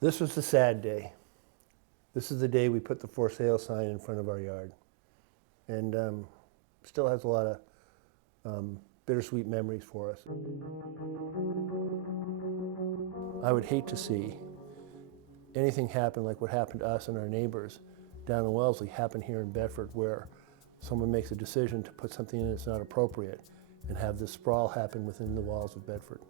This was the sad day. This is the day we put the for sale sign in front of our yard. And still has a lot of bittersweet memories for us. I would hate to see anything happen like what happened to us and our neighbors down in Wellesley happen here in Bedford, where someone makes a decision to put something in that's not appropriate and have this sprawl happen within the walls of Bedford.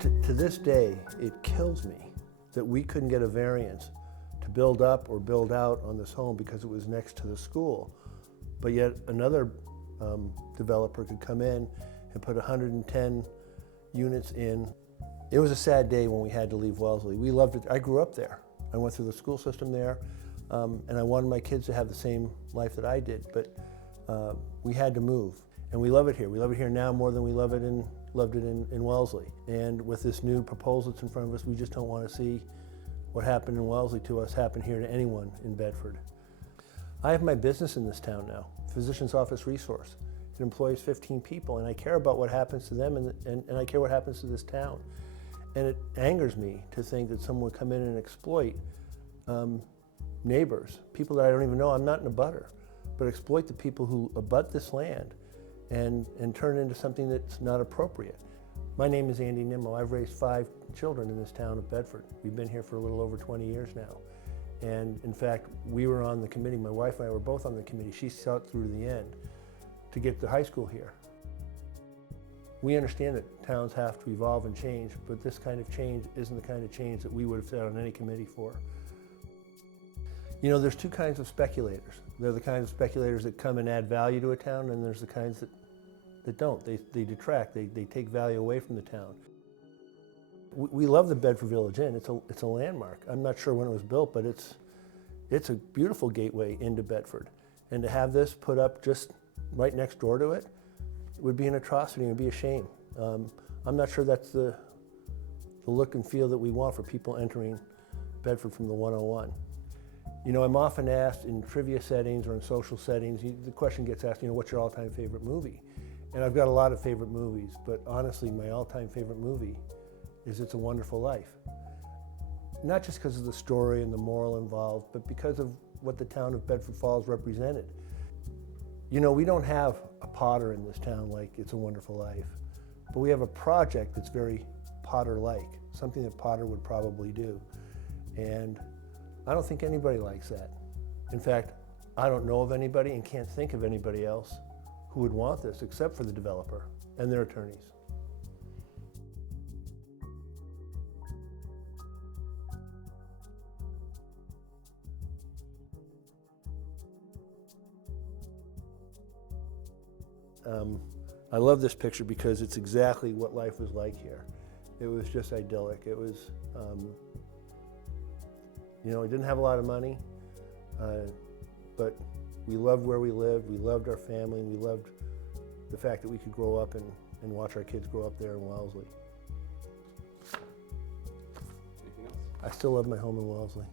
To this day, it kills me that we couldn't get a variance to build up or build out on this home because it was next to the school. But yet another developer could come in and put 110 units in. It was a sad day when we had to leave Wellesley. We loved it. I grew up there. I went through the school system there, and I wanted my kids to have the same life that I did, but we had to move. And we love it here. We love it here now more than we loved it in Wellesley. And with this new proposal that's in front of us, we just don't want to see what happened in Wellesley to us happen here to anyone in Bedford. I have my business in this town now, Physician's Office Resource. It employs 15 people, and I care about what happens to them, and I care what happens to this town. And it angers me to think that someone would come in and exploit neighbors, people that I don't even know. I'm not an abutter, but exploit the people who abut this land and turn it into something that's not appropriate. My name is Andy Nimmo. I've raised 5 children in this town of Bedford. We've been here for a little over 20 years now. And in fact, we were on the committee, my wife and I were both on the committee. She saw it through to the end to get the high school here. We understand that towns have to evolve and change, but this kind of change isn't the kind of change that we would have sat on any committee for. You know, there's 2 kinds of speculators. They're the kinds of speculators that come and add value to a town, and there's the kinds that don't. They detract, they take value away from the town. We love the Bedford Village Inn. It's a landmark. I'm not sure when it was built, but it's a beautiful gateway into Bedford. And to have this put up just right next door to it would be an atrocity. It would be a shame. I'm not sure that's the look and feel that we want for people entering Bedford from the 101. You know, I'm often asked in trivia settings or in social settings, the question gets asked, you know, what's your all-time favorite movie? And I've got a lot of favorite movies, but honestly, my all-time favorite movie is It's a Wonderful Life. Not just because of the story and the moral involved, but because of what the town of Bedford Falls represented. You know, we don't have a Potter in this town like It's a Wonderful Life, but we have a project that's very Potter-like, something that Potter would probably do. And I don't think anybody likes that. In fact, I don't know of anybody and can't think of anybody else who would want this except for the developer and their attorneys. I love this picture because it's exactly what life was like here. It was just idyllic. It was, you know, we didn't have a lot of money, but we loved where we lived. We loved our family. We loved the fact that we could grow up and watch our kids grow up there in Wellesley. Anything else? I still love my home in Wellesley.